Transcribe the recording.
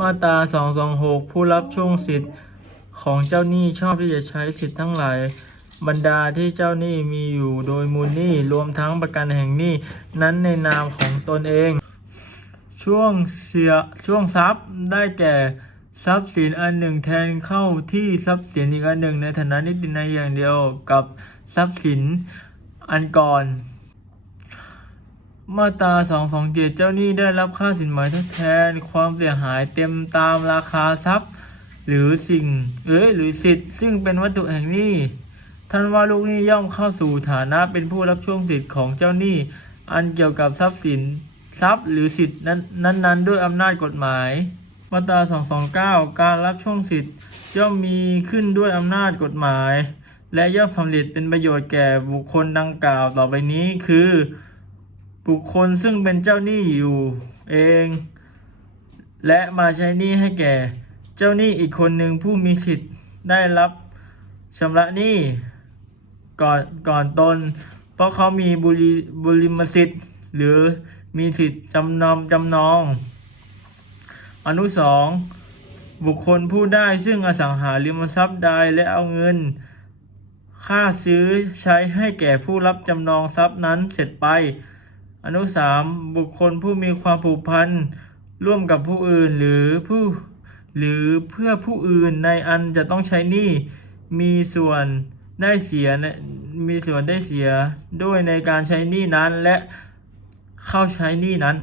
มาตรา226 ผู้รับช่วงสิทธิ์ของเจ้าหนี้ชอบที่จะใช้สิทธิ์ทั้งหลาย บรรดาที่เจ้าหนี้มีอยู่โดยมูลหนี้รวมทั้งประกันแห่งหนี้นั้นในนามของตนเอง ช่วงเสียช่วงทรัพย์ได้แก่ทรัพย์สินอันหนึ่งแทนเข้าที่ทรัพย์สินอีกอันหนึ่งในฐานะนิตินัยอย่างเดียวกับทรัพย์สินอันก่อน มาตรา227 เจ้าหนี้ได้รับค่าสินไหมทดแทน ความเสียหายเต็มตามราคาทรัพย์ หรือสิ่ง เอ้ยหรือสิทธิ์ ซึ่งเป็นวัตถุแห่งหนี้ท่านว่าลูกหนี้ย่อมเข้าสู่ฐานะเป็นผู้รับช่วงสิทธิ์ของเจ้าหนี้ อันเกี่ยวกับทรัพย์สินทรัพย์ หรือสิทธิ์นั้นนั้นๆด้วยอำนาจกฎหมาย มาตรา229 การรับช่วงสิทธิ์ย่อมมีขึ้นด้วยอำนาจกฎหมาย และย่อมสำเร็จเป็นประโยชน์แก่บุคคลดังกล่าวต่อไปนี้คือ บุคคลซึ่งเป็นเจ้าหนี้อยู่เอง และมาใช้หนี้ให้แก่ เจ้าหนี้อีกคนหนึ่งผู้มีสิทธิ์ได้รับชำระหนี้ก่อนก่อนตน เพราะเขามีบุริบุริมสิทธิ์ หรือมีสิทธิ์จำนำจำนอง อนุสองบุคคลผู้ได้ซึ่งอสังหาริมทรัพย์ใดและเอาเงิน ค่าซื้อใช้ให้แก่ผู้รับจำนองทรัพย์นั้นเสร็จไป อนุสามบุคคลผู้มีความผูกพันร่วมกับผู้อื่นหรือผู้หรือเพื่อผู้อื่นในอันจะต้องใช้หนี้มีส่วนได้เสียในมีส่วนได้เสียด้วยในการใช้หนี้นั้นและเข้าใช้หนี้นั้น